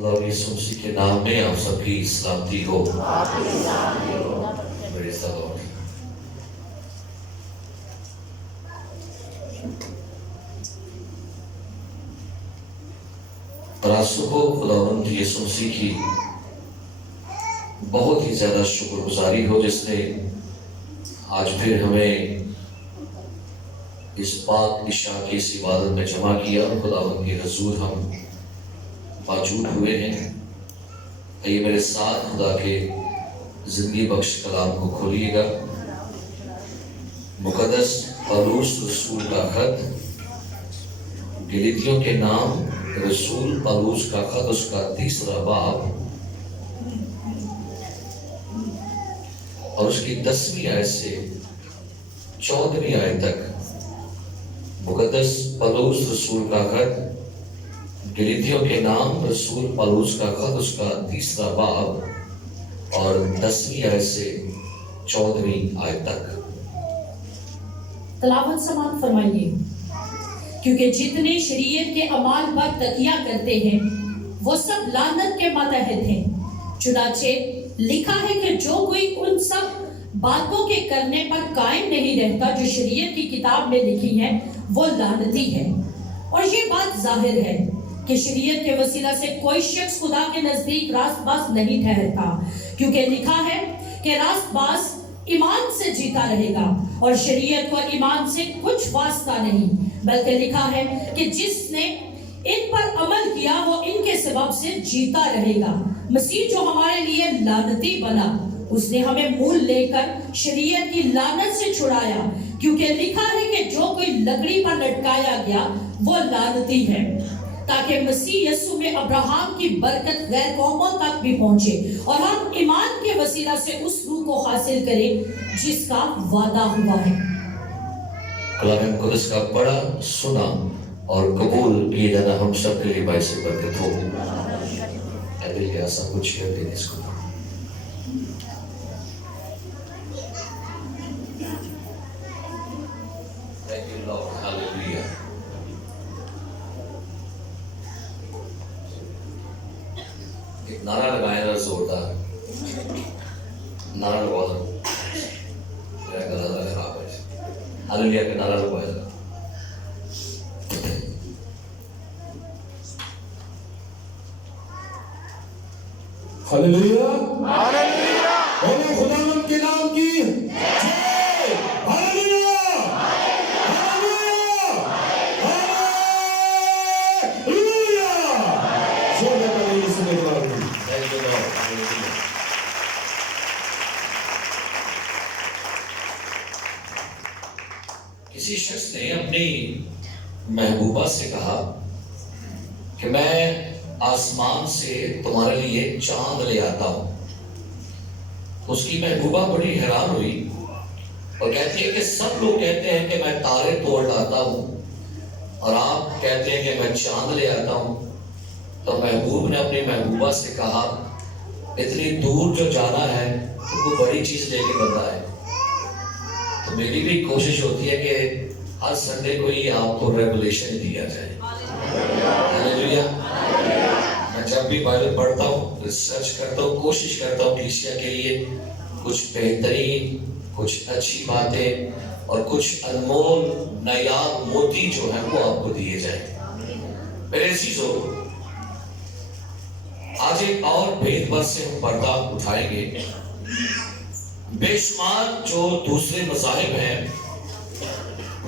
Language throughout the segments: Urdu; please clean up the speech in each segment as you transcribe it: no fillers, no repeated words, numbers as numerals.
خدا یسوع مسیح کے نام میں آپ سب کی سلامتی ہو۔ Praise the Lord۔ اور آج صبح خداوند یسوع مسیح کی بہت ہی زیادہ شکر گزاری ہو جس نے آج پھر ہمیں اس پاک عشاء کی اس عبادت میں جمع کیا اور خداوند کے حضور ہم موجود ہوئے ہیں۔ آئیے میرے ساتھ خدا کے زندگی بخش کلام کو کھولیے گا۔ مقدس پولس رسول کا خط، گلیتیوں کے نام رسول پولس کا خط، اس کا 3 باب اور اس کی 10ویں آیت سے 14ویں آیت تک۔ مقدس پولس رسول کا خط، گلیتیوں کے نام رسول پولس کا خط، اس کا 3 باب اور 10ویں آیت سے 14ویں آیت تک۔ تلاوت سماعت فرمائیے۔ کیونکہ جتنے شریعت کے اعمال پر تکیہ کرتے ہیں وہ سب لعنت کے ماتحت ہیں، چنانچہ لکھا ہے کہ جو کوئی ان سب باتوں کے کرنے پر قائم نہیں رہتا جو شریعت کی کتاب میں لکھی ہیں وہ لعنتی ہے۔ اور یہ بات ظاہر ہے کہ شریعت کے وسیلہ سے کوئی شخص خدا کے نزدیک راست باز نہیں ٹھہرتا، کیونکہ لکھا ہے کہ راست باز ایمان سے جیتا رہے گا، اور شریعت کو ایمان سے کچھ واسطہ نہیں، بلکہ لکھا ہے کہ جس نے ان پر عمل کیا وہ ان کے سبب سے جیتا رہے گا۔ مسیح جو ہمارے لیے لعنتی بنا، اس نے ہمیں مول لے کر شریعت کی لعنت سے چھڑایا، کیونکہ لکھا ہے کہ جو کوئی لکڑی پر لٹکایا گیا وہ لعنتی ہے، تاکہ مسیح یسوع میں ابراہیم کی برکت غیر قوموں تک بھی پہنچے اور ہم ایمان کے وسیلہ سے اس روح کو حاصل کریں جس کا وعدہ ہوا ہے۔ کلام مقدس کا پڑھا، سنا اور قبول کیے جانا ہم سب کے لیے باعث برکت ہو۔ دل کے ایسا کچھ شیئر دیں اس کو۔ Thank you Lord, hallelujah۔ ایک نعرہ لگائیں ذرا زوردار، نعرہ لگوا دو، میرا گلا ذرا خراب ہے۔ ہاللویا کا نعرہ لگوایا ذرا۔ ہاللویا، ہاللویا، بولو خداوند کے نام کی جے، ہاللویا، ہاللویا، ہاللویا، زور سے اس میں دوبارہ۔ Thank you Lord, hallelujah۔ کسی شخص نے اپنی محبوبہ سے کہا کہ میں آسمان سے تمہارے لیے چاند لے آتا ہوں۔ اس کی محبوبہ بڑی حیران ہوئی اور کہتی ہے کہ سب لوگ کہتے ہیں کہ میں تارے توڑ لاتا ہوں اور آپ کہتے ہیں کہ میں چاند لے آتا ہوں۔ تو محبوب نے اپنی محبوبہ سے کہا اتنی دور جو جانا ہے تو کوئی بڑی چیز لے کے بندہ ہے۔ تو میری بھی کوشش ہوتی ہے کہ ہر سنڈے کو ہی آپ کو ریولیشن دیا جائے۔ ہاللویا۔ میں جب بھی بائبل پڑھتا ہوں، ریسرچ کرتا ہوں، کوشش کرتا ہوں کلیسیا کے لیے کچھ بہترین، کچھ اچھی باتیں اور کچھ انمول نایاب موتی جو ہیں وہ آپ کو دیے جائیں۔ میرے عزیزو، آج ایک اور بھید پر سے ہم پردہ اٹھائیں گے۔ بے شمار جو دوسرے مذاہب ہیں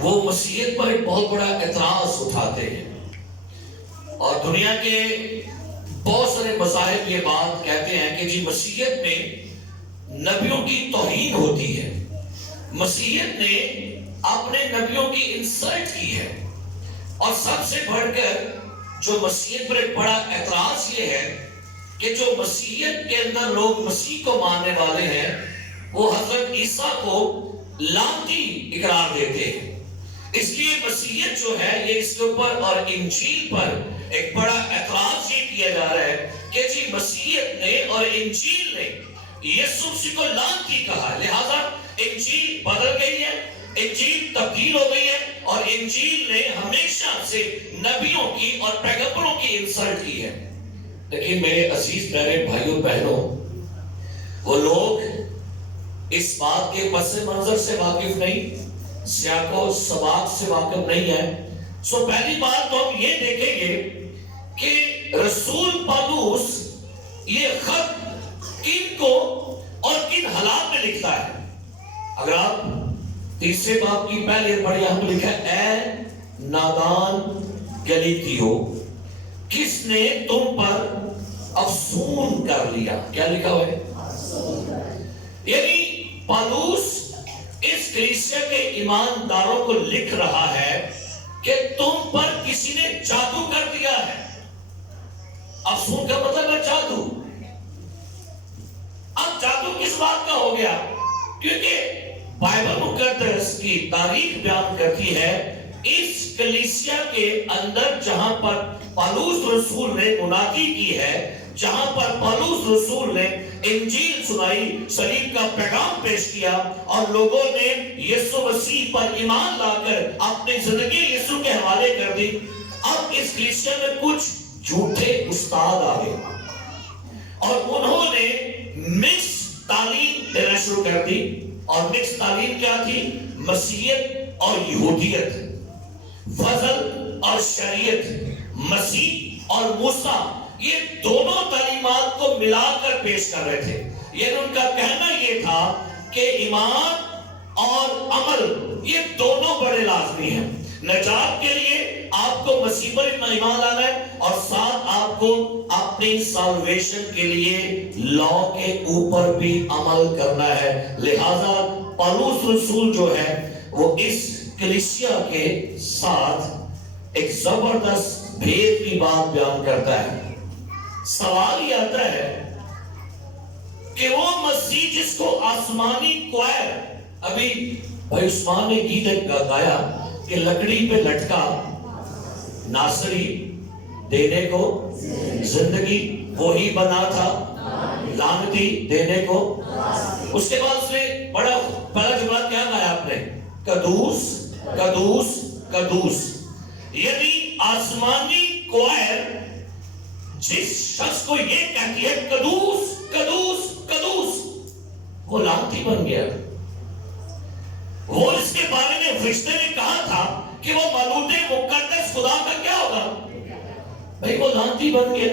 وہ مسیحیت پر ایک بہت بڑا اعتراض اٹھاتے ہیں، اور دنیا کے بہت سارے مذاہب یہ بات کہتے ہیں کہ جی مسیحیت میں نبیوں کی توہین ہوتی ہے، مسیحیت نے اپنے نبیوں کی انسلٹ کی ہے، اور سب سے بڑھ کر جو مسیحیت پر ایک بڑا اعتراض یہ ہے کہ جو مسیحیت کے اندر لوگ مسیح کو ماننے والے ہیں وہ حضرت عیسیٰ کو لعنتی اقرار دیتے ہیں۔ اس لیے مسیحیت جو ہے یہ اس کے اوپر اور انجیل پر ایک بڑا اعتراض یہ کیا جا رہا ہے کہ جی مسیحیت نے اور انجیل نے یسوع مسیح کو لعنتی کہا، لہذا انجیل بدل گئی ہے، انجیل تبدیل ہو گئی ہے، اور انجیل نے ہمیشہ سے نبیوں کی اور پیغمبروں کی انسلٹ کی ہے۔ لیکن میرے عزیز پیارے بھائیوں بہنوں، وہ لوگ اس بات کے پس منظر سے واقف نہیں، سیاق و سباق سے واقف نہیں ہے۔ سو پہلی بات تو ہم یہ دیکھیں گے کہ رسول پالوس یہ خط کن کو اور کن حالات میں لکھتا ہے۔ اگر آپ تیسرے باب کی پہلے پڑھیں، ہم لکھا ہے اے نادان گلیتیو، کس نے تم پر افسون کر لیا؟ کیا لکھا ہوا ہے؟ یعنی پالوس اس کلیسیا کے ایمانداروں کو لکھ رہا ہے کہ تم پر کسی نے جادو کر دیا ہے۔ افسون کا مطلب ہے جادو۔ اب جادو کس بات کا ہو گیا؟ کیونکہ بائبل مقدس کی تاریخ بیان کرتی ہے اس کلیسیا کے اندر جہاں پر پالوس رسول نے منادی کی ہے، جہاں پر پالوس رسول نے انجیل سنائی، صلیب کا پیغام پیش کیا اور لوگوں نے یسوع مسیح پر ایمان لا کر اپنی زندگی یسوع کے حوالے کر دی۔ اب اس کلیسیا میں کچھ جھوٹے استاد آ گئے اور انہوں نے مکس تعلیم دینا شروع کر دی۔ اور مکس تعلیم کیا تھی؟ مسیحیت اور یہودیت، فضل اور شریعت، مسیح اور موسیٰ، یہ دونوں تعلیمات کو ملا کر پیش کر رہے تھے۔ یعنی ان کا کہنا یہ تھا کہ ایمان اور عمل یہ دونوں بڑے لازمی ہیں۔ نجات کے لیے آپ کو مسیح پر اتنا ایمان لانا ہے اور ساتھ آپ کو اپنی سالویشن کے لیے لا کے اوپر بھی عمل کرنا ہے۔ لہذا پالوس رسول جو ہے وہ اس کلیسیا کے ساتھ ایک زبردست بھید کی بات بیان کرتا ہے۔ سوال یہ آتا ہے کہ وہ مسیح جس کو آسمانی کوائر، ابھی بھائی عثمان نے گیت گایا کہ لکڑی پہ لٹکا ناصری دینے کو زندگی وہی بنا تھا، لعنتی دینے کو۔ اس کے بعد اس نے بڑا پہلا جملہ کیا گایا آپ نے؟ قدوس قدوس قدوس۔ یعنی آسمانی کوائر جس شخص کو یہ کہتی ہے قدوس قدوس قدوس، وہ لعنتی بن گیا۔ وہ اس کے بارے میں فرشتے نے کہا تھا کہ وہ مولود مقدس خدا کا کیا ہوگا؟ بھائی وہ لعنتی بن گیا۔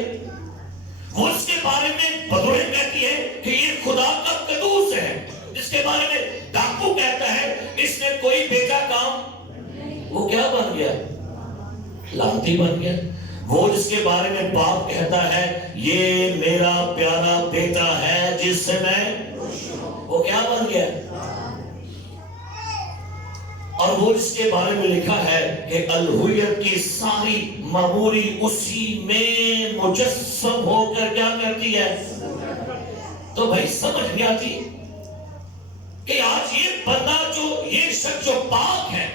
وہ اس کے بارے میں بدوڑے کہتی ہے کہ یہ خدا کا قدوس ہے۔ اس کے بارے میں ڈاکو کہتا ہے اس نے کوئی بیٹا کام، وہ کیا بن گیا؟ لعنتی بن گیا۔ وہ جس کے بارے میں باپ کہتا ہے یہ میرا پیارا بیٹا ہے جس سے میں، وہ کیا بن گیا؟ اور وہ اس کے بارے میں لکھا ہے کہ الوہیت کی ساری معموری اسی میں مجسم ہو کر کیا کرتی ہے۔ تو بھائی سمجھ نہیں آتی کہ آج یہ بندہ جو یہ شخص جو پاک ہے،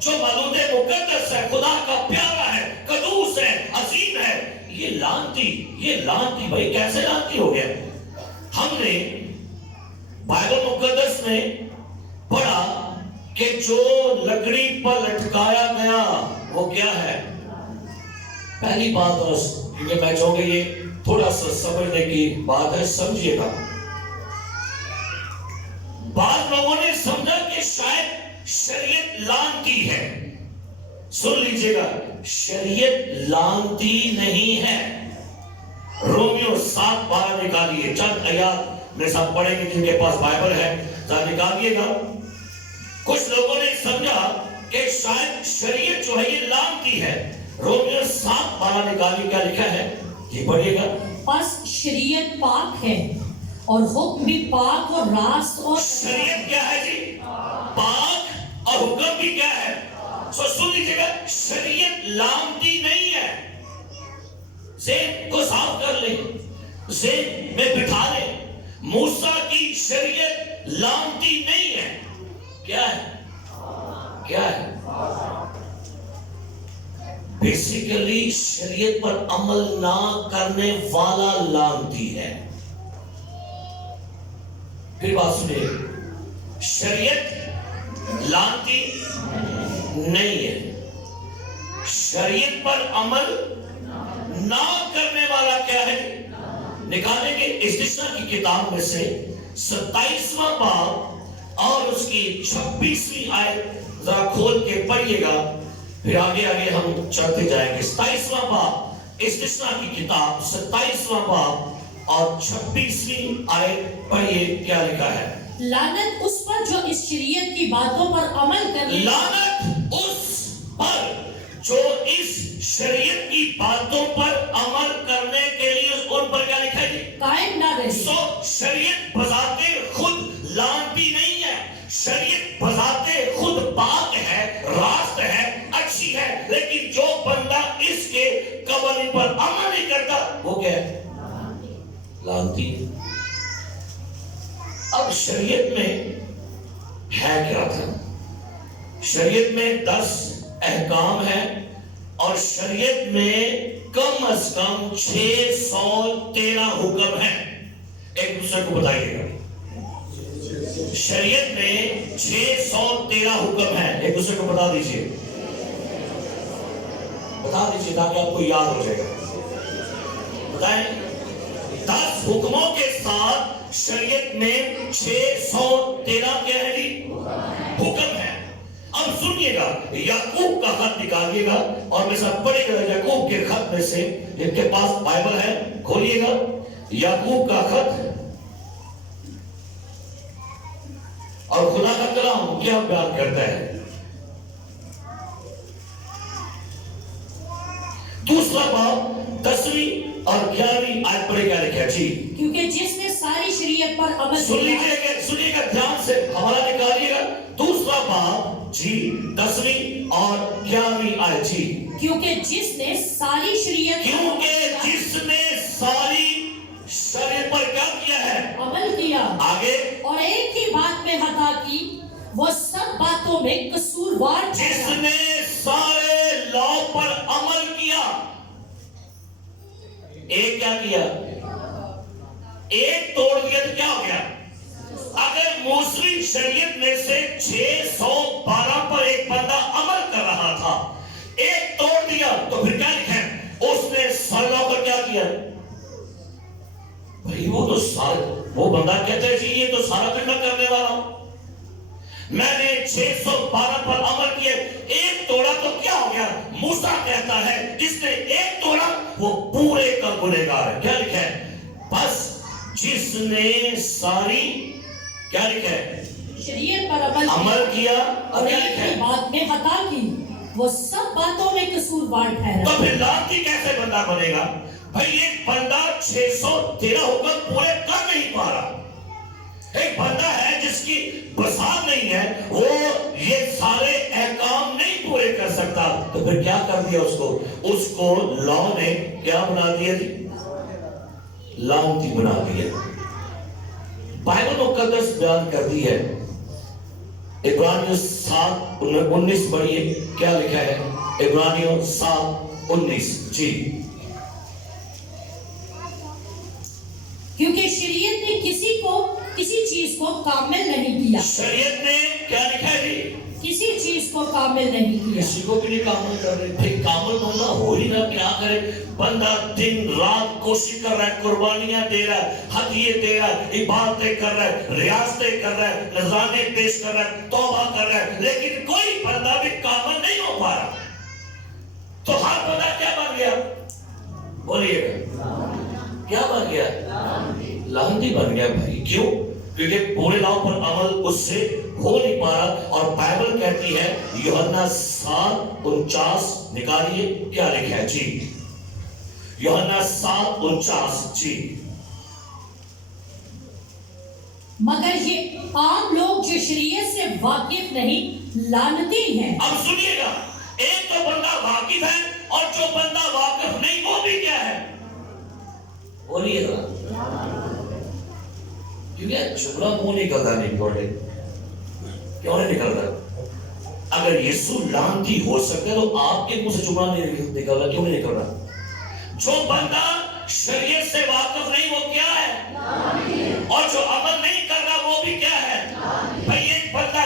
جو مولود مقدس ہے، خدا کا پیارا ہے، قدوس ہے، عظیم ہے، یہ لعنتی بھائی کیسے لعنتی ہو گیا؟ ہم نے بائبل مقدس میں پڑھا کہ جو لکڑی پر لٹکایا گیا وہ کیا ہے؟ پہلی بات، اور کیونکہ میں چاہوں گا یہ تھوڑا سا سمجھنے کی بات ہے، سمجھیے گا۔ بعض لوگوں نے سمجھا کہ شاید شریعت لعنتی ہے۔ سن لیجئے گا، شریعت لعنتی نہیں ہے۔ رومیو 7:12 نکالیے، چند آیات میں سب پڑھیں گے جن کے پاس بائبل ہے، ذرا نکالیے گا۔ کچھ لوگوں نے سمجھا کہ شاید شریعت جو ہے یہ لعنتی ہے۔ رومیو 7:12 نکالیے، کیا لکھا ہے؟ یہ پڑھیے گا۔ پس شریعت پاک ہے اور حکم بھی پاک اور راست اور شریعت کیا ہے جی؟ پاک، اور حکم بھی کیا ہے؟ سو سن لیجیے گا، شریعت لعنتی نہیں ہے۔ ذہن کو صاف کر لیں، ذہن میں بٹھا لیں، موسیٰ کی شریعت لعنتی نہیں ہے۔ کیا ہے؟ کیا ہے؟ بیسیکلی شریعت پر عمل نہ کرنے والا لعنتی ہے۔ پھر بات سنیے، شریعت لعنتی نہیں ہے، شریعت پر عمل نہ کرنے والا کیا ہے؟ نکالیں گے استثنا کی کتاب میں سے 27واں باب اور اس کی 26ویں آیت ذرا کھول کے پڑھیے گا، پھر آگے ہم چڑھتے جائیں گے۔ 27واں باب استثنا کی کتاب 27واں باب اور 26ویں آیت پڑھیے، کیا لکھا ہے؟ لعنت اس پر جو اس شریعت کی باتوں پر عمل کرنے، لعنت اس پر جو اس شریعت کی باتوں پر عمل کرنے کے لیے ان پر کیا لکھا ہے؟ قائم نہ رہے۔ شریعت بذات خود لعنتی نہیں ہے، شریعت بذات خود پاک ہے، راست ہے، اچھی ہے، لیکن جو بندہ اس کے قوانین پر عمل نہیں کرتا وہ کیا ہے؟ لعنتی ہے۔ اب شریعت میں ہے کیا تھا؟ شریعت میں 10 احکام ہے اور شریعت میں کم از کم 613 حکم ہیں۔ ایک دوسرے کو بتائیے گا، شریعت میں 613 حکم ہیں، ایک دوسرے کو بتا دیجئے تاکہ آپ کو یاد ہو جائے گا۔ بتائیں، 10 حکموں کے ساتھ شریعت میں 613 کیا ہے جی؟ حکم ہے۔ اب سنیے گا، یعقوب کا خط نکالیے گا اور میرے ساتھ پڑھے گا۔ یعقوب کے خط میں سے، جن کے پاس بائبل ہے کھولیے گا، یعقوب کا خط، اور خدا کا کلام کیا بیان کرتا ہے؟ دوسرا باب 10ویں اور 11ویں آیت پڑھے، کیا لکھا ہے جی؟ کیونکہ جس نے ساری شریعت پر عمل سنیے گا دھیان سے، حوالہ نکالیے گا، دوسرا باب جی 10ویں اور 11ویں آیت جی۔ کیونکہ جس نے ساری شریعت پر کیا کیا ہے؟ عمل کیا، آگے، اور ایک ہی بات میں خطا کی، وہ سب باتوں میں قصوروار جس ٹھہرا۔ نے سارے لا پر عمل کیا، ایک کیا کیا؟ ایک توڑ دیا تو کیا ہو گیا؟ اگر موسوی شریعت میں سے 612 پر ایک بندہ عمل کر رہا تھا، ایک توڑ دیا تو پھر کیا لکھا ہے؟ اس نے سارے لا پر کیا کیا؟ بھائی وہ بندہ کہتا ہے جی یہ تو سارا دن میں کرنے والا ہوں، میں نے 612 پر عمل کیا، ایک توڑا تو کیا ہو گیا؟ موسیٰ کہتا ہے جس نے ایک توڑا وہ پورے کا گنہگار ہے۔ کیا لکھا ہے؟ بس جس نے ساری کیا لکھا ہے؟ شریعت پر عمل کیا، اور ایک ہی بات میں خطا کی، وہ سب باتوں میں قصوروار ٹھہرا۔ تو پھر لعنتی کیسے بندہ بنے گا؟ بھائی ایک بندہ 613 حکم پورے کر نہیں پا رہا، ایک بندہ ہے جس کی بساط نہیں ہے، وہ یہ سارے احکام نہیں پورے کر سکتا، تو پھر کیا کر دیا اس کو لا نے کیا بنا دیا جی؟ لعنتی بنا دیا۔ بائبل مقدس بیان کرتی ہے، عبرانیوں 7:19 پڑھیے، کیا لکھا ہے؟ عبرانیوں 7:19 جی۔ کیونکہ شریعت نے کسی چیز کو کامل نہیں کیا۔ شریعت نے کیا لکھا ہے جی؟ کسی چیز کو کامل نہیں کیا۔ کسی کو بھی نہیں کامل کر رہے، بھئی کامل بندہ ہو ہی نہ، کیا کرے؟ بندہ دن رات کوشش کر رہا ہے، قربانیاں دے رہا ہے، ہدیے دے رہا ہے، عبادتیں کر رہا ہے، ریاستیں کر رہا ہے، نذرانے پیش کر رہا ہے، توبہ کر رہا ہے، لیکن کوئی بندہ بھی کامل نہیں ہو پا رہا۔ تو ہر بندہ کیا بن گیا؟ بولیے گا کیا بن گیا؟ لعنتی بن گیا بھائی۔ کیوں؟ کیونکہ پورے لاؤ پر عمل اس سے ہو نہیں پا رہا، اور بائبل کہتی ہے یوحنا 7:49 نکالیے، کیا لکھا ہے جی؟ یوحنا 7:49 جی۔ مگر یہ عام لوگ جو شریعت سے واقف نہیں لعنتی ہیں۔ اب سنیے گا، ایک تو بندہ واقف ہے اور جو بندہ واقف نہیں وہ بھی کیا ہے؟ بولیے گا کیونکہ جملہ منہ نکلتا نہیں پڑھے، کیوں نہیں نکلتا؟ اگر یسوع لعنتی ہو سکتے تو آپ کے منہ سے جملہ نہیں نکل رہا، کیوں نہیں نکل رہا؟ جو بندہ شریعت سے واقف نہیں وہ کیا ہے؟ اور جو عمل نہیں کر رہا وہ بھی کیا ہے؟ بھئی ایک بندہ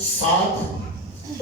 7,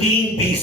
3:20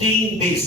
3:20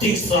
3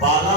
12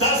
10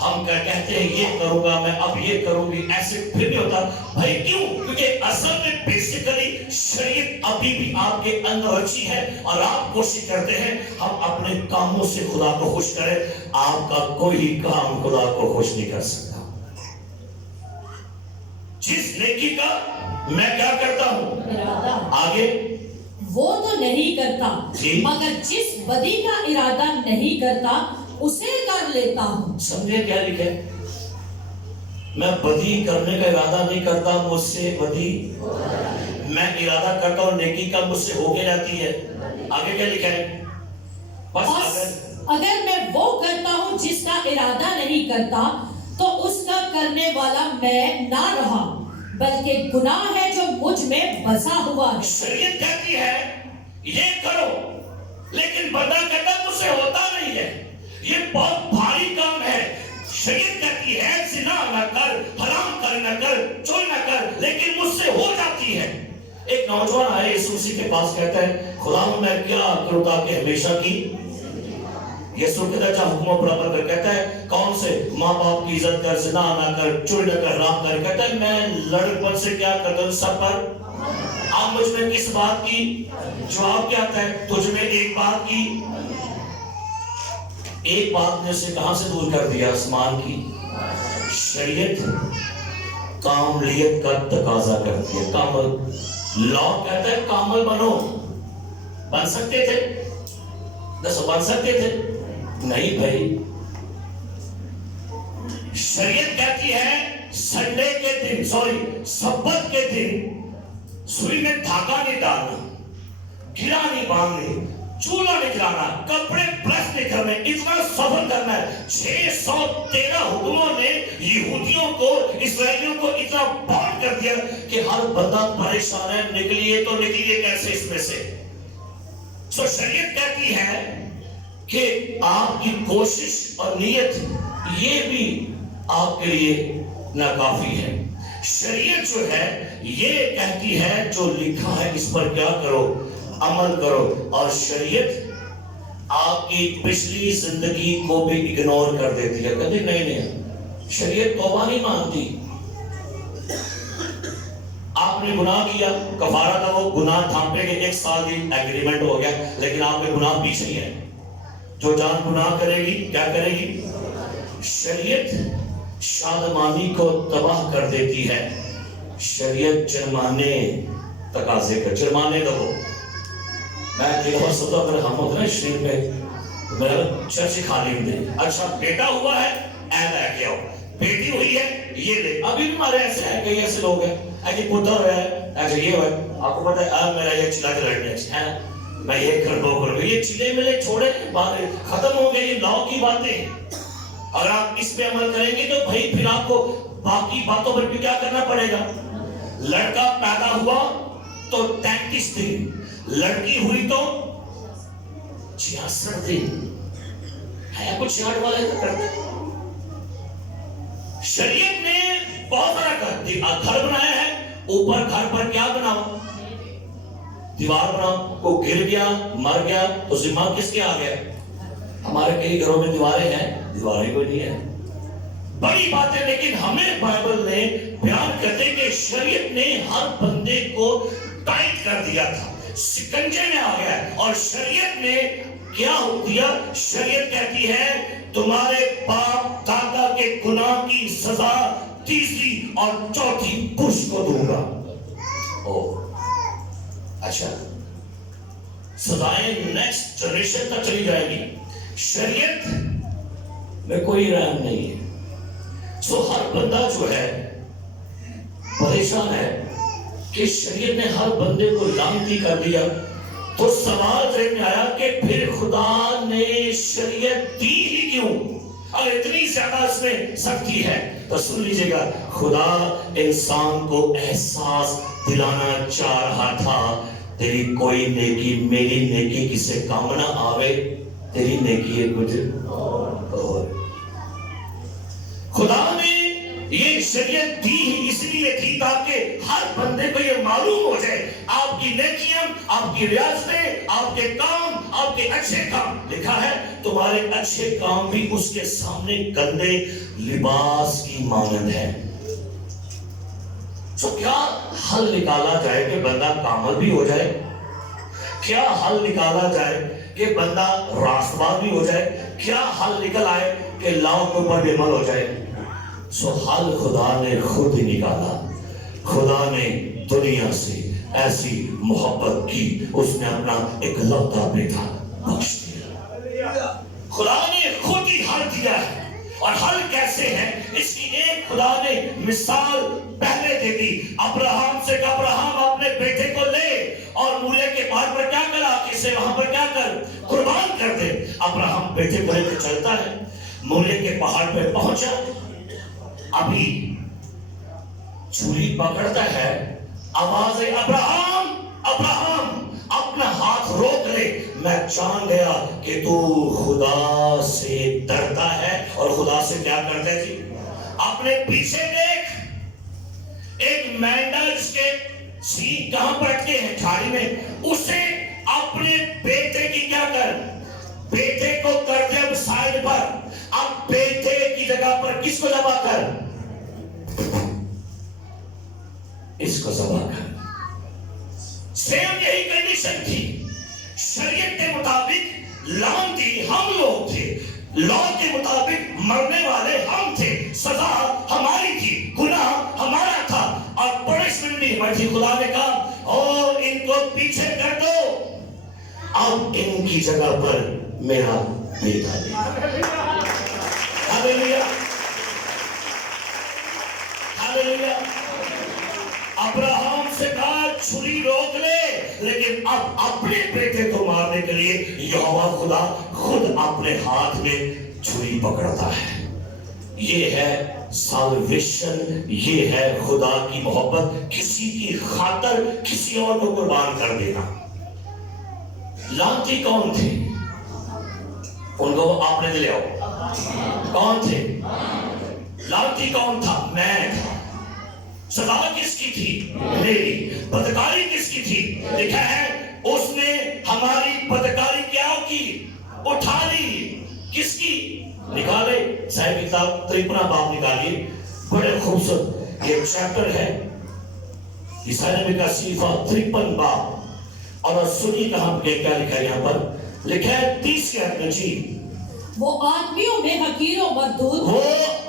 ہم کہتے ہیں یہ کروں گا میں، اب یہ کروں گی، ایسے پھر نہیں ہوتا بھائی. کیوں؟ کیونکہ اصل میں بیسیکلی شریعت ابھی بھی آپ کے اندر رچی ہے، اور آپ کوشش کرتے ہیں ہم اپنے کاموں سے خدا کو خوش کریں. آپ کا کوئی کام خدا کو خوش نہیں کر سکتا. جس نیکی کا میں کیا کرتا ہوں ارادہ، آگے وہ تو نہیں کرتا، جی. مگر جس بدی کا ارادہ نہیں کرتا اسے کر لیتا ہوں. سمجھے کیا لکھے؟ میں بدی کرنے کا ارادہ نہیں کرتا، مجھ سے بدی میں ارادہ کرتا ہوں نیکی کا، مجھ سے ہو کے جاتی ہے. آگے کیا لکھا ہے؟ بس اگر میں وہ کرتا ہوں جس کا ارادہ نہیں کرتا تو اس کا کرنے والا میں نہ رہا، بلکہ گناہ ہے جو مجھ میں بسا ہوا ہے. شریعت کہتی ہے یہ کرو، لیکن بندہ کہتا مجھ سے ہوتا نہیں ہے. یہ بہت بھاری کام ہے. شریعت کہتی ہے زنا نہ کر، حرام کر نہ کر، چوری نہ کر، لیکن مجھ سے ہو جاتی ہے. ایک نوجوان آئے یسوع مسیح کے پاس، کہتا ہے خدا میں کیا کروں تاکہ ہمیشہ کی. یسوع کے درجہ حکموں برابر کر، کہتا ہے کون سے؟ ماں باپ کی عزت کر، زنا نہ کر، چوری نہ کر، حرام کر. کہتا ہے میں لڑکپن سے کیا کرتا ہوں سب پر. آپ مجھ میں کس بات کی؟ جواب کیا آتا ہے؟ تجھ میں ایک بات کی. ایک بات نے اسے کہاں سے دور کر دیا؟ آسمان کی. شریعت کاملیت کا تقاضا کرتی ہے. کامل لا کہتا ہے کامل بنو. بن سکتے تھے؟ دسو بن سکتے تھے؟ نہیں بھائی. شریعت کہتی ہے سنڈے کے دن، سبت کے دن سوئی میں دھاگا نہیں ڈالنا، گرا نہیں باندھنی، چولہا نہیں جلانا، کپڑے پریس نہیں کرنے، اتنا صبر کرنا ہے. 613 حکموں نے یہودیوں کو، اسرائیلیوں کو اتنا بانٹ کر دیا کہ ہر بندہ پریشان ہے. نکلیے تو نکلیے کیسے اس میں سے؟ سو شریعت کہتی ہے کہ آپ کی کوشش اور نیت یہ بھی آپ کے لیے ناکافی ہے. شریعت جو ہے یہ کہتی ہے جو لکھا ہے اس پر کیا کرو؟ عمل کرو. اور شریعت آپ کی پچھلی زندگی کو بھی اگنور کر دیتی ہے. کہتے نہیں، شریعت توبہ نہیں مانتی. آپ نے گناہ کیا، کفارہ تھا وہ گناہ ڈھانپے گے، 1 سال کی ایگریمنٹ ہو گیا، لیکن آپ کے گناہ پیچھے ہی ہے. جو جان گناہ کرے گی کیا کرے گی؟ شریعت شادمانی کو تباہ کر دیتی ہے. شریعت جرمانے تقاضے کر، جرمانے دو. میں ایک بار سوچا اگر ہم ہوتے نا شریف میں، میرا چرچ خالی ہوں دے. اچھا بیٹا ہوا ہے، اے لے کے آؤ. بیٹی ہوئی ہے، یہ لے. ابھی بھی ہمارے ایسے ہیں، کئی ایسے لوگ ہیں ایسے پتر ہے، ایسے یہ ہے. آپ کو پتا ہے میرا یہ چلا کے لڑنے ہے، میں یہ کر دو کر دو. یہ چلے ملے چھوڑے ختم ہو گئے. یہ لاؤ کی باتیں. اور آپ اس پہ عمل کریں گے تو بھائی پھر آپ کو باقی باتوں پر بھی کیا کرنا پڑے گا. لڑکا پیدا ہوا تو 33 دن، لڑکی ہوئی تو 66 دن. ہے کچھ 66 والے تو کرتے. شریعت نے بہت بڑا گھر بنایا ہے. اوپر گھر پر کیا بناؤ؟ دیوار بناؤ. کو گر گیا مر گیا تو ذمہ کس کے آ گیا؟ ہمارے کئی گھروں میں دیواریں ہیں، دیواریں کوئی نہیں ہے. بڑی بات ہے. لیکن ہمیں بائبل نے بیان کرتے کہ شریعت نے ہر بندے کو ٹائٹ کر دیا تھا، سکنجے میں آ گیا. اور شریعت نے کیا دیا؟ شریعت کہتی ہے تمہارے باپ دادا کے گناہ کی سزا 3 اور 4 پش کو دوں گا. اچھا، سزائیں نیکسٹ جنریشن تک چلی جائے گی. شریعت میں کوئی رحم نہیں ہے. سو ہر بندہ جو ہے پریشان ہے کہ شریعت نے ہر بندے کو لعنتی کر دیا. تو سوال ذہن میں آیا کہ پھر خدا نے شریعت دی ہی کیوں؟ اگر اتنی زیادہ اس میں سختی ہے تو سن لیجئے گا، خدا انسان کو احساس دلانا چاہ رہا تھا تیری کوئی نیکی میری نیکی کسے کام نہ آوے. تیری نیکی ہے کچھ اور. خدا نے یہ شریعت دی ہی اس لیے تھی تاکہ ہر بندے کو یہ معلوم ہو جائے آپ کی نیکیاں، آپ کی ریاستیں، آپ کے کام، آپ کے اچھے کام، لکھا ہے تمہارے اچھے کام بھی اس کے سامنے گندے لباس کی مانند ہے۔ تو کیا حل نکالا جائے کہ بندہ کامل بھی ہو جائے؟ کیا حل نکالا جائے کہ بندہ راست باز بھی ہو جائے؟ کیا حل نکل آئے کہ لاؤ کے اوپر بھی عمل ہو جائے؟ سو حل خدا نے خود ہی نکالا۔ خدا نے دنیا سے ایسی محبت کی، اس نے اپنا ایک لوتا بیٹا بخش دیا۔ خدا نے خود ہی حل دیا ہے، اور حل کیسے ہے اس کی ایک خدا نے مثال پہلے دے دی۔ ابراہم سے کہ ابراہم اپنے بیٹے کو لے اور مولے کے پہاڑ پر کیا کرا کہ اسے وہاں پر کیا کر قربان کر دے۔ ابراہم بیٹے کو لے کے چلتا ہے، مولے کے پہاڑ پہ پہنچا، ابھی چھری پکڑتا ہے، آواز ہے ابراہم ابراہم اپنا ہاتھ روک لے، میں جان گیا کہ تو خدا سے ڈرتا ہے اور خدا سے کیا کرتا ہے جی؟ اپنے پیچھے دیکھ، ایک مینڈا جس کے سینگ کہاں پر اٹکے ہیں؟ جھاڑی میں، اسے اپنے بیٹے کی کیا کر، بیٹے کو کر دے اب سائڈ پر، اب بیٹے کی جگہ پر کس کو ذبح کر، اس کو ذبح کر۔ سیم یہی کنڈیشن تھی، شریعت کے مطابق لعنتی ہم لوگ تھے، لا کے مطابق مرنے والے ہم تھے، سزا ہماری تھی، گناہ ہمارا تھا، اور پنشمنٹ بھی ہماری تھی۔ خدا نے کہا او ان کو پیچھے کر دو، اب ان کی جگہ پر میرا بیٹا دے۔ ہاللیلویا ہاللیلویا۔ ابراہم سے کہا چھری روک لے، لیکن اب اپنے بیٹے کو مارنے کے لیے یہوہ خدا خود اپنے ہاتھ میں چھری پکڑتا ہے۔ یہ ہے سالویشن، یہ ہے خدا کی محبت، کسی کی خاطر کسی اور کو قربان کر دینا۔ لعنتی کون تھے؟ ان کو آپ نے لے آؤ، کون تھے؟ لعنتی کون تھا؟ میں تھا۔ سزا کس کی تھی؟ میری۔ بدکاری کس کی تھی؟ لکھا ہے اس نے ہماری بدکاری کیا کی؟ اٹھا لی۔ کس کی؟ نکالے صاحب کتاب 53 باب نکالیے، بڑے خوبصورت یہ چیپٹر ہے عیسائی نبی کا صحیفہ 53 باب، اور سنی کہاں پہ کیا لکھا ہے یہاں پر؟ لکھا ہے 30 کے آیت میں جی، وہ آدمیوں میں حقیر و مردود، وہ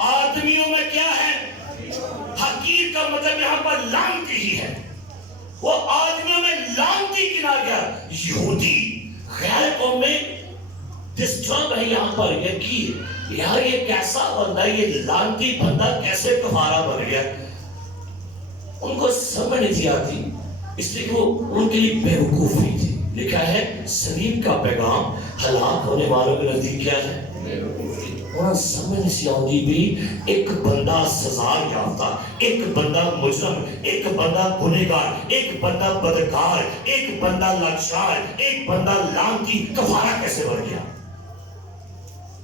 آدمیوں میں کیا ہے؟ حقیر کا مطلب یہاں پر لعنتی ہی ہے۔ وہ آدمیوں میں لعنتی گنا گیا۔ یہودی غیر قوم میں ڈسٹرب ہے یہاں پر، یہ کی یار یہ کیسا بندہ، یہ لعنتی بندہ کیسے کفارہ بن گیا؟ ان کو سمجھ نہیں تھی آتی، اس لیے وہ ان کے لیے بیوقوفی تھی۔ لکھا ہے صلیب کا پیغام ہلاک ہونے والوں کے نزدیک کیا ہے؟ انہاں سمجھ سی آتی بھی ایک بندہ سزا یافتہ، ایک بندہ مجرم، ایک بندہ گنہگار، ایک بندہ بدکار، ایک بندہ لاچار، ایک بندہ لعنتی کفارہ کیسے بن گیا؟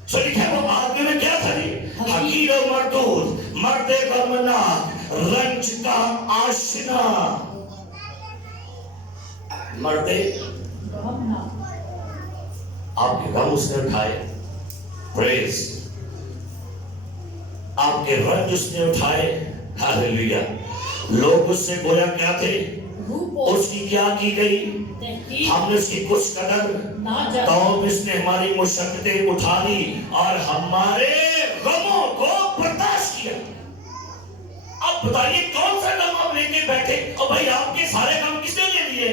سو لکھا ہے وہ آدمی میں کیا تھا جی؟ حقیر و مردود، مرد غمناک، رنج کا آشنا، مرد آپ کے غم اس نے اٹھائے، پریز، آپ کے رنج اس نے اٹھائے، ہاللیلویا۔ لوگ اس سے گویا کیا تھے؟ اس کی کیا کی گئی؟ ہم نے اس کی کچھ قدر تو اس نے ہماری مشقتیں اٹھا لی اور ہمارے غموں کو برداشت کیا۔ اب بتائیے کون سا غم آپ لے کے بیٹھے؟ اور بھائی آپ کے سارے غم کس نے لے لیے؟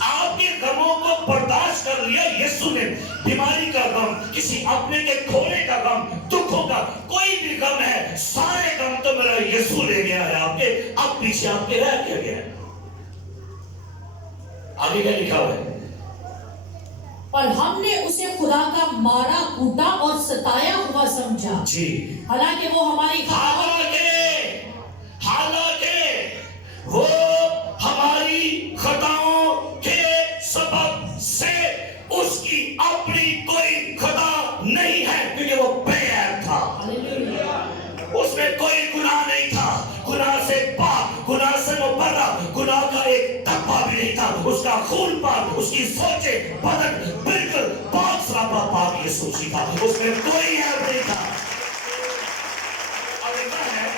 آپ کے غموں کو برداشت کر لیا یسوع نے۔ بیماری کا غم، کسی اپنے کے کھونے کا غم، دکھوں کا کوئی بھی غم ہے، سارے غم تو میرا یسوع لے گیا ہے آپ کے، اب پیچھے آپ کے رہ کیا گیا ہے؟ آگے کیا لکھا ہوا ہے؟ اور ہم نے اسے خدا کا مارا کوٹا اور ستایا ہوا سمجھا، جی، حالانکہ وہ ہماری وہ ہماری خطاؤں کے سبب سے، اس کی اپنی کوئی خطا نہیں ہے کیونکہ وہ بے عیب تھا، اس میں کوئی گناہ نہیں تھا، گناہ سے پاک، گناہ سے مبرہ، گناہ کا ایک دھبا بھی نہیں تھا، اس کا خون پاک، اس کی سوچیں بدن بالکل پاک صحابہ پاک یسوع تھا، اس میں کوئی عیب نہیں تھا۔ اب لکھا ہے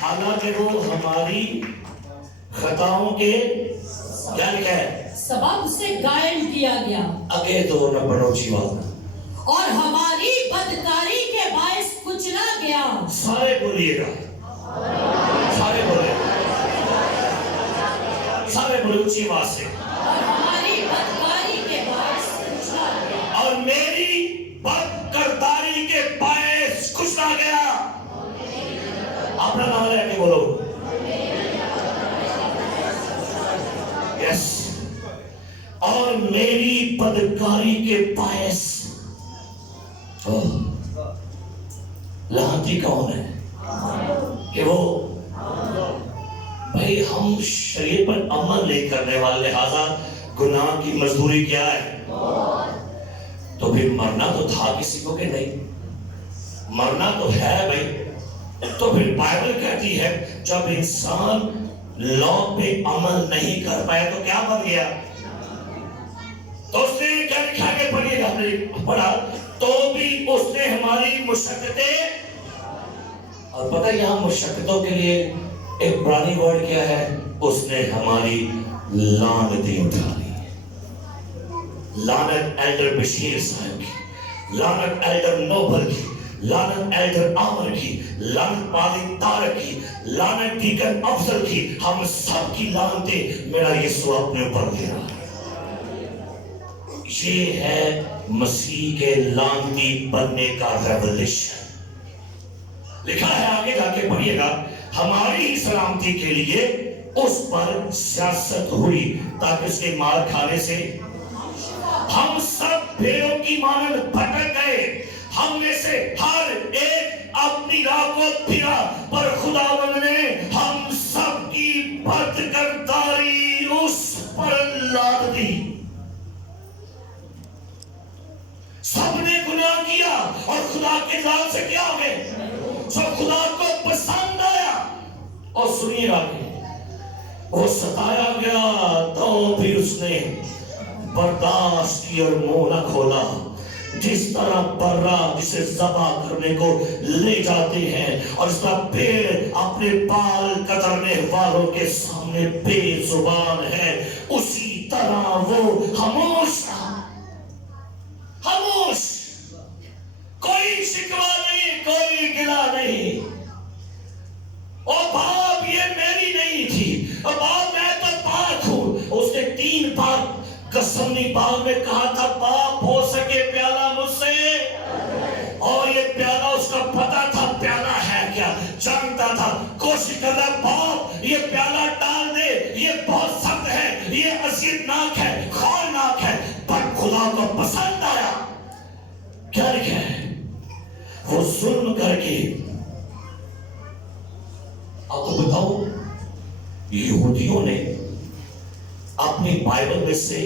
حالانکہ وہ ہماری خطاؤں کے کیا لکھا ہے سبب اسے گائل کیا گیا، اگے تو نہ پڑھو اچھی بات، اور ہماری بدکاری کے باعث کچلا گیا۔ سارے بولیے گا، سارے بولے، سارے بولے اونچی آواز سے، اور ہماری بدکاری کے باعث کچلا گیا، اور میری بد کرداری کے باعث کچلا گیا۔ اپنا نام لے کے بولو، یس، اور میری بدکاری کے باعث۔ لعنتی کون ہے کہ وہ بھائی ہم شریعت پر عمل نہیں کرنے والے، لہذا گناہ کی مزدوری کیا ہے؟ تو پھر مرنا تو تھا کسی کو کہ نہیں؟ مرنا تو ہے بھائی۔ تو پھر بائبل کہتی ہے جب انسان لا پہ عمل نہیں کر پایا تو کیا بن گیا؟ تو اس نے کیا لکھا کے پڑھیے گا، ہم نے پڑھا، تو بھی اس نے ہماری مشقتیں، اور پتہ یہاں مشقتوں کے لیے ایک پرانی ورڈ کیا ہے؟ اس نے ہماری لعنتیں اٹھا لی۔ لعنت ایلڈر بشیر صاحب کی، لعنت ایلڈر نوبل کی، لعنت ایلڈر عامر کی، لعنت پادری طارق کی، لعنت دیگر افضل کی، ہم سب کی لعنتیں میرا یسوع اپنے اوپر دے رہا ہے۔ یہ ہے مسیح کے لعنتی بننے کا ریولیشن۔ لکھا ہے آگے جا کے پڑھیے گا، ہماری سلامتی کے لیے اس پر سیاست ہوئی تاکہ اس کے مار کھانے سے ہم سب بھیڑوں کی مانند بھٹک گئے، ہم میں سے ہر ایک اپنی راہ کو پھرا، پر خداوند نے ہم سب کی بد کرداری اس پر لاد دی۔ سب نے گناہ کیا اور خدا کے ذات سے کیا ہو گئے؟ سب خدا کو پسند آیا۔ اور سنیے آگے، وہ ستایا گیا تو بھی اس نے برداشت کی اور منہ نہ کھولا، جس طرح برا جسے ذبح کرنے کو لے جاتے ہیں اور اس طرح بھیڑ اپنے بال کترنے والوں کے سامنے بے زبان ہے، اسی طرح وہ خاموش تھا۔ خاموش، کوئی شکوہ نہیں، کوئی گلہ نہیں۔ اور باپ یہ میری نہیں تھی، اور باپ میں تو پاک ہوں۔ اس نے 3 بار قسمی باغ میں کہا تھا باپ ہو سکے پیالہ مجھ سے، اور یہ پیالہ اس کا پتا تھا پیالہ ہے کیا، جانتا تھا، کوشش کرتا باپ یہ پیالہ ڈال دے، یہ بہت سخت ہے، یہ اذیتناک ہے، خورناک ہے، پر خدا کو پسند آیا۔ کیا لکھا ہے؟ وہ ظلم کر کے، آپ کو بتاؤ یہودیوں نے اپنی بائبل میں سے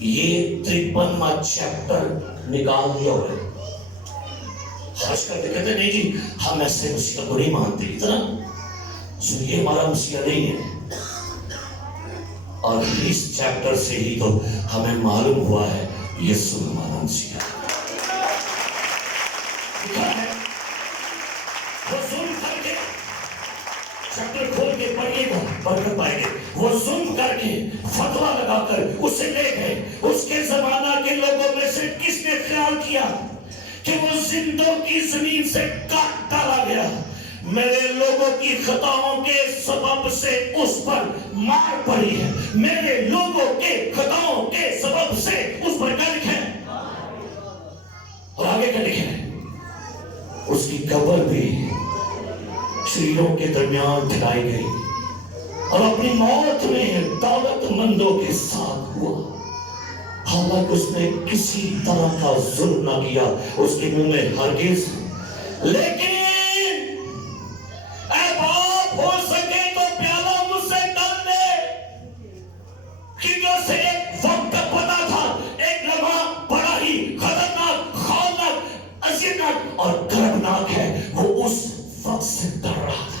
یہ 53واں چیپٹر نکال دیا ہوئے، خرچ کر کے کہتے نہیں جی ہم ایسے مسیح کو نہیں مانتے، اتنا یہ ہمارا مسیح نہیں ہے۔ اور اس چیپٹر سے ہی تو ہمیں معلوم ہوا ہے یسوع ہمارا مسیح ہے۔ وہ ظلم کر کے، چیپٹر کھول کے پڑھیے گا برکت پائیں گے، وہ ظلم کر کے فتویٰ لگا کر اسے لے گئے۔ اس کے زمانہ کے لوگوں میں سے کس نے خیال کیا کہ وہ زندوں کی زمین سے کاٹ ڈالا گیا؟ میرے لوگوں کی خطاؤں کے سبب سے اس پر مار پڑی ہے، میرے لوگوں کے خطاؤں کے سبب سے اس پر کیا لکھا ہے؟ اور آگے کیا لکھا ہے؟ اس کی قبر بھی شریروں کے درمیان ٹھہرائی گئی، اور اپنی موت میں دولت مندوں کے ساتھ ہوا، حالانکہ اس نے کسی طرح کا ظلم نہ کیا اس کے منہ میں ہرگز۔ لیکن اے باپ ہو سکے تو پیالہ مجھ سے ڈال دے، کیونکہ اسے ایک وقت پتا تھا، ایک لمحہ بڑا ہی خطرناک، خونناک، اذیتناک اور دردناک ہے، وہ اس وقت سے ڈر رہا تھا۔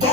2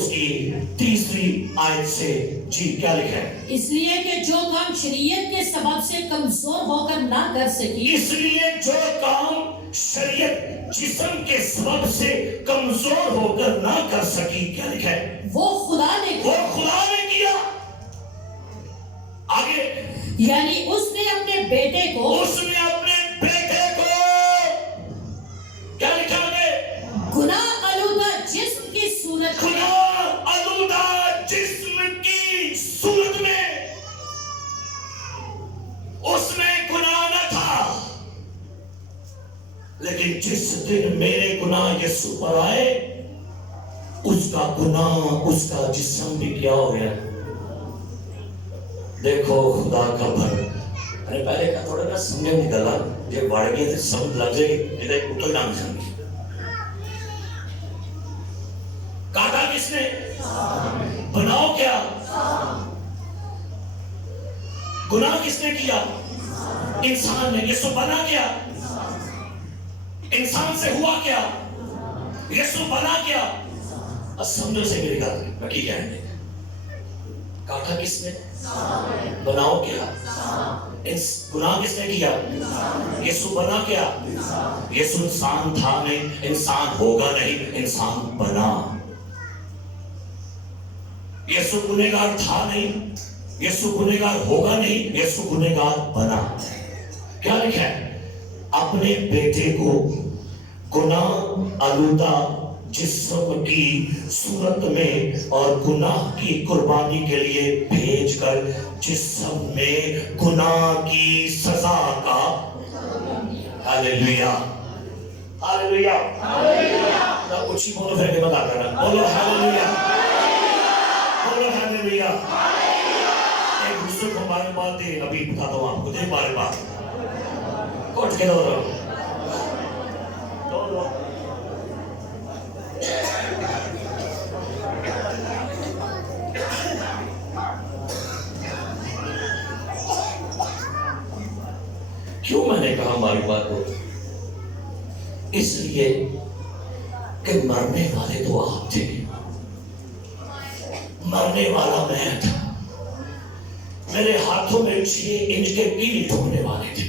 اس کی 3 آیت سے جی کیا لکھا ہے؟ اس لیے کہ جو کام شریعت کے سبب سے کمزور ہو کر نہ کر سکی، اس لیے جو کام شریعت جسم کے سبب سے کمزور ہو کر نہ کر سکی، کیا لکھا ہے؟ وہ خدا نے وہ خدا نے کیا. آگے یعنی اس نے اپنے بیٹے کو کیا لکھا ہے؟ گناہ آلودہ جسم کی صورت میں، گناہ آلودہ جسم کی صورت میں. اس میں گناہ نہ تھا، لیکن جس دن میرے گناہ یسوع پر آئے، اس کا گناہ اس کا جسم بھی کیا ہو گیا. دیکھو خدا کا بھر پہلے کا تھوڑا نا سمجھے نہیں گلا یہ بڑھ گئے تھے سمجھ لگ جائے گی ادھر اتر نام سمجھ. کاٹا کس نے؟ بناؤ کیا؟ گناہ کس نے کیا؟ انسان نے. یسوع بنا کیا؟ انسان سے ہوا کیا؟ یسوع بنا کیا؟ سمجھو سے میری گل بکی کہنے کاٹا کس نے؟ بناؤ کیا؟ گناہ کس نے کیا؟ یسوع بنا کیا؟ یسوع انسان تھا نہیں، انسان ہوگا نہیں، انسان بنا. یسوع گنہگار تھا نہیں، یسوع گنہگار ہوگا نہیں، یسوع گنہگار بنا. کیا لکھا ہے؟ اپنے بیٹے کو گناہ آلودہ جسم کی صورت میں اور گناہ کی قربانی کے لیے بھیج کر جسم میں گناہ کی سزا کا ہاللیلویا ہاللیلویا ہاللیلویا کچھ ہی بولو پھر بتا کرنا بولو ہاللیلویا بولو ہاللیلویا. ایک دوسرے کو بارے بات دے ابھی بتاتا ہوں آپ کو دے بارے بات کوٹ کے دو رہو کیوں میں نے کہا ہماری بات کو؟ اس لیے کہ مرنے والے تو آپ تھے، مرنے والا میں تھا. میرے ہاتھوں میں 6 انچ کے کیل ٹھوکنے والے تھے،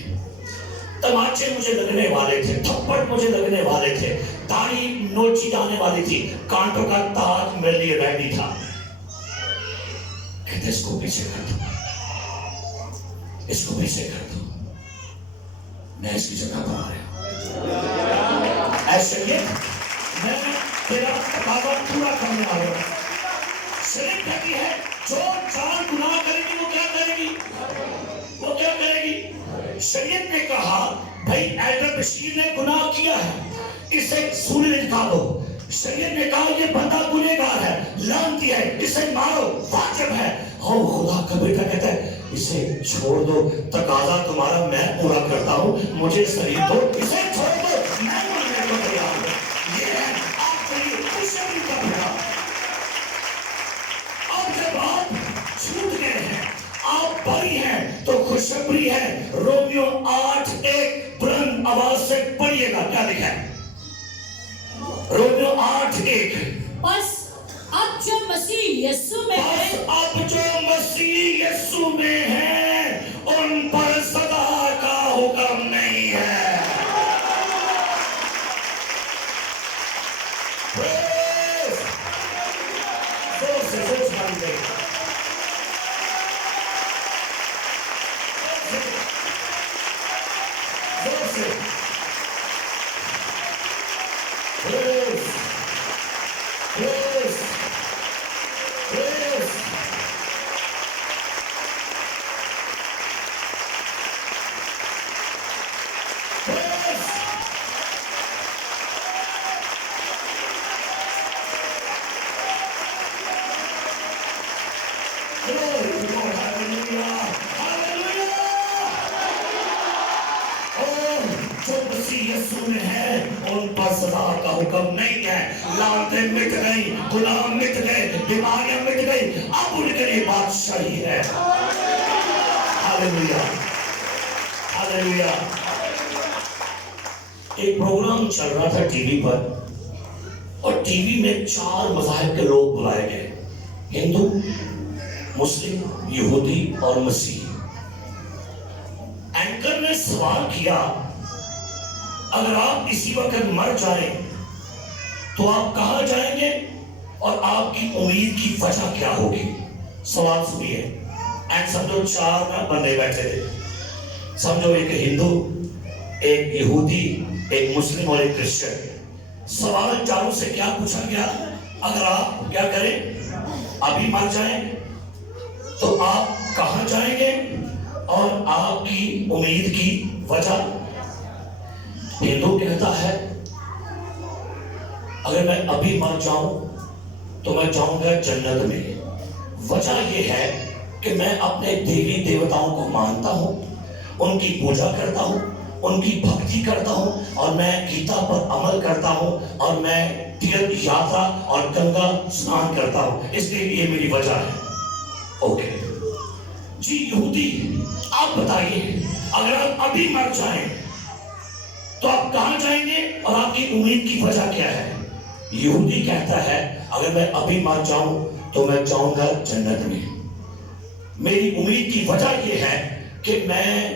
تماچے مجھے لگنے والے تھے، تھپڑ مجھے لگنے والے تھے، داڑھی نوچی جانے والی تھی، کانٹوں کا تاج میرے لیے ریڈی تھا. کہتے اس کو پیچھے کر دو، اس کو پیچھے کر دو، میں اس کی جگہ پر آ رہا ہوں. ایسے ہی میں تیرا تقاضا پورا کرنے والا ہوں. شریعت کہتی ہے جو جان گناہ کرے گی وہ کیا کرے گی؟ وہ کیا کرے گی؟ شریعت نے کہا بھائی ایڈر بشیر نے گناہ کیا ہے، اسے سولی لٹکا دو. شریعت نے کہا یہ بندہ گنہگار ہے، لعنتی ہے، اسے مارو، واجب ہے. اور خدا کا بیٹا کہتا ہے اسے چھوڑ دو، تقاضا تمہارا میں پورا کرتا ہوں، مجھے شریعت دو، اسے چھوڑ دو، میں مرنے کو تیار ہوں. یہ ہے آپ کے لیے خوشخبری کا بیڑا. اب جب آپ چھوٹ گئے ہیں، آپ بری ہیں تو خوشخبری ہے. رومیو 8:1 بلند آواز سے پڑھیے گا کیا لکھا ہے؟ رومیو 8:1 بس اب جو مسیح یسوع میں ہے، اب جو مسیح یسوع میں ہیں ان پر سزا کا حکم نہیں ہے. زور سے زور مار دے. زور سے یسوع میں ہے ان پر سزا کا حکم نہیں ہے. لعنتیں مٹ گئی، گناہ مٹ گئے، بیماریاں مٹ گئی، اب ان کے لیے بادشاہی ہے. ہاللیلویا ہاللیلویا. ایک پروگرام چل رہا تھا ٹی وی پر اور ٹی وی میں 4 مذاہب کے لوگ بلائے ہندو، مسلم، یہودی اور مسیحی۔ اینکر نے سوال کیا اگر آپ اسی وقت مر جائیں تو آپ کہاں جائیں گے اور آپ کی امید کی وجہ کیا ہوگی؟ سوال سنیے۔ اینڈ سمجھو 4 بندے بیٹھے تھے، سمجھو ایک ہندو، ایک یہودی، ایک مسلم اور ایک کرسچن۔ سوال چاروں سے کیا پوچھا گیا؟ اگر آپ کیا کریں، ابھی مر جائیں تو آپ کہاں جائیں گے اور آپ کی امید کی وجہ؟ ہندو کہتا ہے اگر میں ابھی مر جاؤں تو میں جاؤں گا جنت میں۔ وجہ یہ ہے کہ میں اپنے دیوی دیوتاؤں کو مانتا ہوں، ان کی پوجا کرتا ہوں، ان کی بھکتی کرتا ہوں، اور میں گیتا پر عمل کرتا ہوں، اور میں تیرتھ یاترا اور گنگا اسنان کرتا ہوں، اس لیے یہ میری وجہ ہے۔ اوکے جی یہودی، آپ بتائیے اگر آپ ابھی مر جائیں تو آپ کہاں جائیں گے اور آپ کی امید کی وجہ کیا ہے؟ یہودی کہتا ہے اگر میں ابھی مر جاؤں تو میں جاؤں گا جنت میں۔ میری امید کی وجہ یہ ہے کہ میں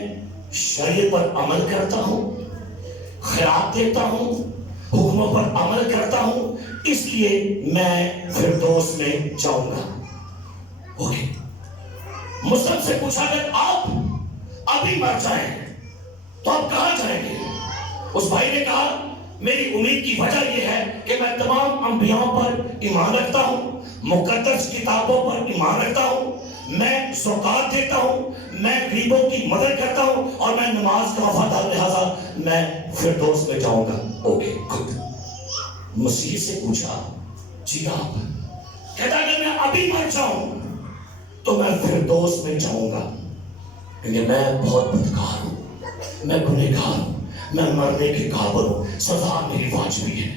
شریعت پر عمل کرتا ہوں، خیرات دیتا ہوں، حکموں پر عمل کرتا ہوں، اس لیے میں فردوس میں جاؤں گا۔ اوکے، مسلم سے پوچھا اگر آپ ابھی مر جائیں تو آپ کہاں جائیں گے؟ اس بھائی نے کہا میری امید کی وجہ یہ ہے کہ میں تمام انبیاءوں پر ایمان رکھتا ہوں، مقدس کتابوں پر ایمان رکھتا ہوں، میں زکوٰۃ دیتا ہوں، میں غریبوں کی مدد کرتا ہوں، اور میں نماز کا وفادار، لہذا میں فردوس میں جاؤں گا۔ Okay good. مسیح سے پوچھا جی آپ؟ کہتا اگر میں ابھی مر جاؤں تو میں فردوس میں جاؤں گا، کیونکہ میں بہت بدکار ہوں، میں گنہگار ہوں، میں مرنے کے قابل ہوں، سزا میری واجبی ہے۔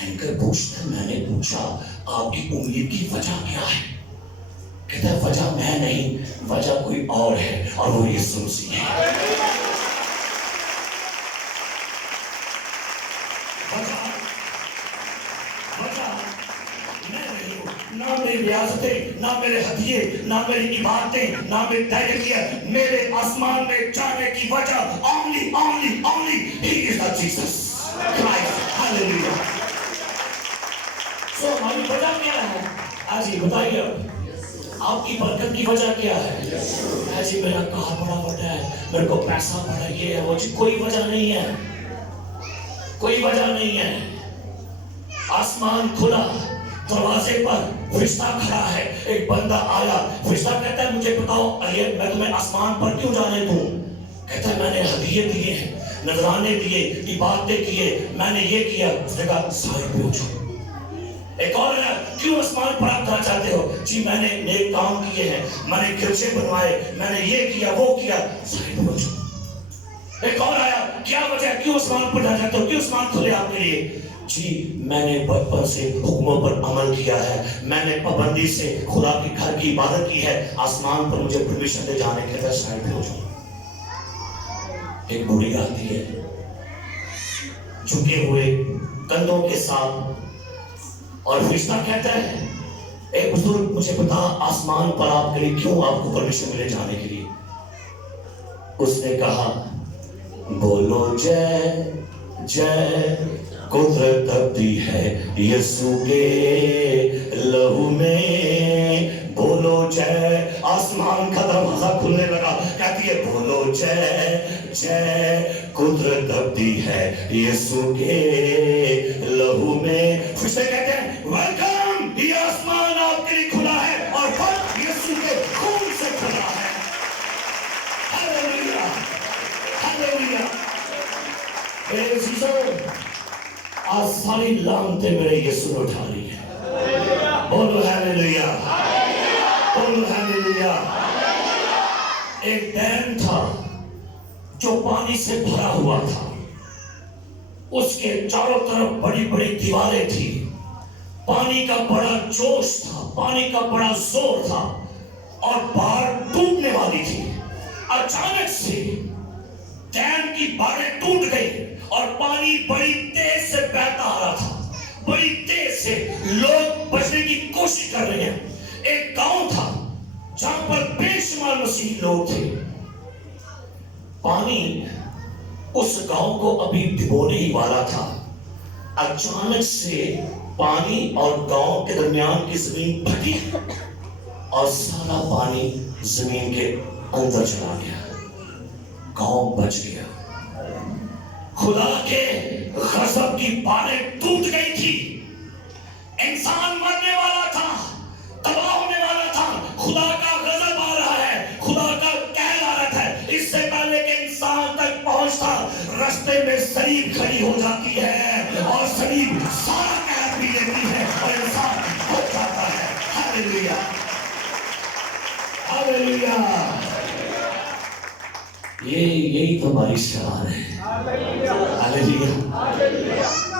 اینکر پوچھتا میں نے پوچھا آپ کی امید کی وجہ کیا ہے؟ کہتا ہے وجہ میں نہیں، وجہ کوئی اور ہے، اور وہ یسوع مسیح ہے۔ وجہ میں نہیں ہوں، نہ میری ریاستیں، نہ میرے ہتھیے، نہ میری عبادتیں، نہ میری تحریریت، میرے آسمان میں جانے کی وجہ only he is the Jesus Christ. Hallelujah. So ہماری وجہ کیا ہے؟ آجی بتائیے آپ کی برکت کی وجہ کیا ہے؟ آجی میرا کہا بڑا بڑا ہے، میرے کو پیسہ بڑا، یہ ہے وہ، کوئی وجہ نہیں ہے، کوئی وجہ نہیں ہے۔ آسمان کھلا، دروازے پر فرشتہ کھڑا ہے، ایک بندہ آیا، فرشتہ کہتا ہے مجھے بتاؤ میں تمہیں آسمان پر کیوں جانے دوں؟ کہتا ہے میں نے ہدیے دیے ہیں، نذرانے دیے، عبادتیں کیے، میں نے یہ کیا۔ اس نے کہا صاحب پوچھو۔ ایک اور ہے کیوں آسمان پر آپ جانا چاہتے ہو؟ جی میں نے نیک کام کیے ہیں، میں نے گرجے بنوائے، میں نے یہ کیا وہ کیا۔ صاحب پوچھو۔ ایک اور آیا کیا وجہ کیوں آسمان پر جانا چاہتے ہو، کیوں آسمان کھلے آپ کے لیے؟ جی میں نے بچپن سے حکموں پر عمل کیا ہے، میں نے پابندی سے خدا کے گھر کی عبادت کی ہے، آسمان پر مجھے پرمیشن دے جانے کے لیے۔ صاحب پوچھو۔ ایک بوڑھی آتی ہے جھکے ہوئے کندھوں کے ساتھ، اور فرشتہ کہتا ہے اے بزرگ مجھے بتا آسمان پر آپ کے لیے کیوں آپ کو پرمیشن ملے جانے کے لیے؟ اس نے کہا بولو جے جے، قدرت ابدی ہے یسوع کے لہو میں، بولو جے۔ آسمان کا دروازہ کھلنے لگا، کہتی ہے بولو جے جے، قدرت ابدی ہے یسوع کے لہو میں۔ فرشتے کہتے ہیں ویلکم، یہ آسمان آپ کے لیے کھلا ہے اور فرق یسوع کے خون سے کھلا ہے۔ ہلیلویا ہلیلویا۔ اے عزیزو، آج ساری لعنتیں میرے یسوع نے اٹھا لی ہیں۔ بولو ہلیلویا، بولو ہلیلویا۔ ایک ڈیم تھا جو پانی سے بھرا ہوا تھا، اس کے چاروں طرف بڑی بڑی دیواریں تھی، پانی کا بڑا جوش تھا، پانی کا بڑا زور تھا، اور باڑ ٹوٹنے والی تھی۔ اچانک سے ڈیم کی باڑیں ٹوٹ گئی اور پانی بڑی تیز سے بہتا آ رہا تھا، بڑی تیز سے۔ لوگ بچنے کی کوشش کر رہے ہیں۔ ایک گاؤں تھا جہاں پر بے شمار مسیحی لوگ تھے۔ پانی اس گاؤں کو ابھی ڈبونے ہی والا تھا۔ اچانک سے پانی اور گاؤں کے درمیان کی زمین پھٹی اور سارا پانی زمین کے اندر چلا گیا۔ گاؤں بچ گیا۔ خدا کے غضب کی باریں ٹوٹ گئی تھی۔ انسان مرنے والا تھا، تباہ ہونے والا تھا۔ خدا کا غضب آ رہا ہے، خدا کا قہر آ رہا ہے۔ اس سے پہلے کہ انسان تک پہنچتا، رستے میں صلیب کھڑی ہو جاتی ہے اور صلیب سارا قہر پی لیتی ہے اور انسان بچ جاتا ہے۔ ہاللیلویا، ہاللیلویا۔ یہی تو ہماری شان ہے۔ ہاللیلویا۔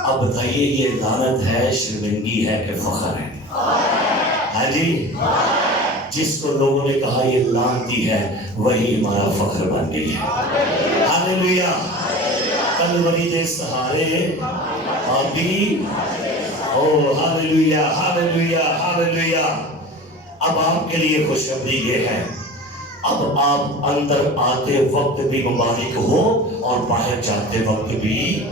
اب بتائیے یہ لعنت ہے، شرمندگی ہے کہ فخر ہے؟ ہاں جی، جس کو لوگوں نے کہا یہ لعنتی ہے وہی ہمارا فخر بن گئی ہے۔ ہاللیلویا۔ کلوری دے سہارے ابھی، او ہاللیلویا، ہاللیلویا، ہاللیلویا۔ اب آپ کے لیے خوشخبری یہ ہے، اب آپ اندر آتے وقت بھی مبارک ہو اور باہر جاتے وقت بھی۔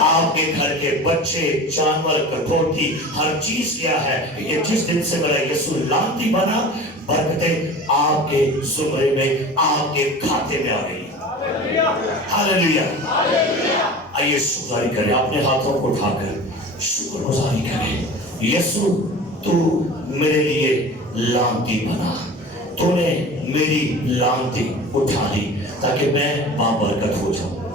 آپ کے گھر کے بچے، جانور، کٹوتی، ہر چیز کیا ہے، یہ جس دن سے میرا یسوع لعنتی بنا، برکتیں آپ کے زمرے میں، آپ کے کھاتے میں آ گئی۔ ہاللیلویا۔ آئیے شکر کریں، اپنے ہاتھوں کو اٹھا کر شکر گزاری کریں۔ یسوع تو میرے لیے لعنتی بنا، تو نے میری لعنتی اٹھا لی تاکہ میں بابرکت ہو جاؤں۔